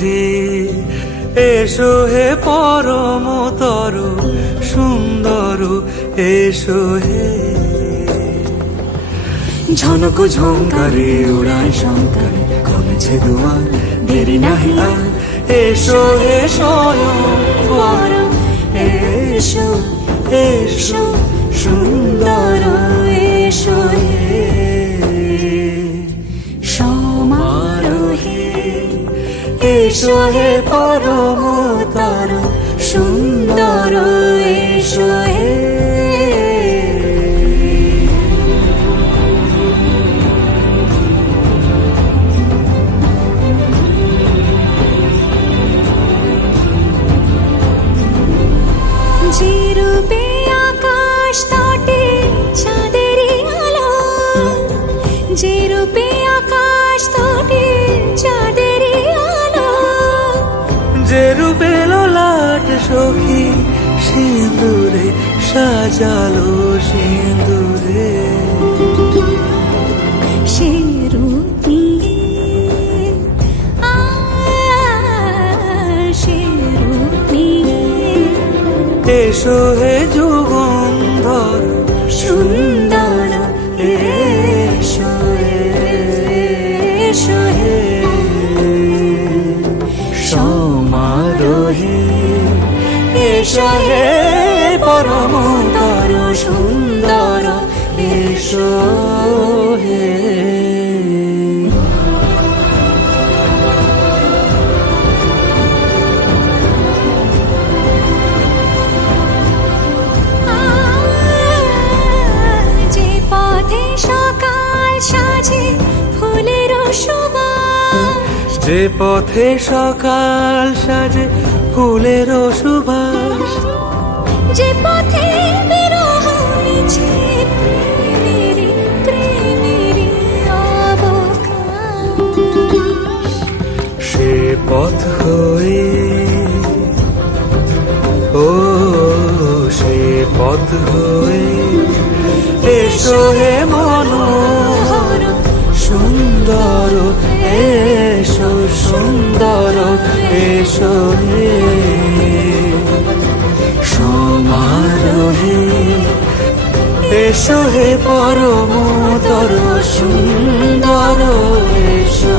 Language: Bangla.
হে এসো হে পরমতর সুন্দর এসো হে। ঝনক ঝঙ্কারে উড়ায় শঙ্কারে কমেছে দুয়ার দেরি নাহি আর এসো হে স্বয়ং পরম এসো এসো সুন্দর এসো হে সমারোহে এসো হে পরমতর সুন্দর এসো হে। যে রূপে আকাশ তটে চাঁদেরই আলো, যে রূপে আকাশ তটে চাঁদেরই আলো, যে রূপে ললাট সখী সিঁদুরে সাজালো সিঁদুরে, সে রূপ এসো হে যুগন্ধর সুন্দর এসো এসো হে সমারোহে এসো হে পরমতর সুন্দর এসো হে। যে পথে সকাল সাজে ফুলের সুবাস, যে পথে বিরহ মিছে প্রেমেরই অবকাশ, সে পথ হয়ে ও সে পথ হয়ে এসো হে মনোহর সুন্দর এসো সুন্দর এসো হে সমারোহে এসো হে পরমতর সুন্দর এসো।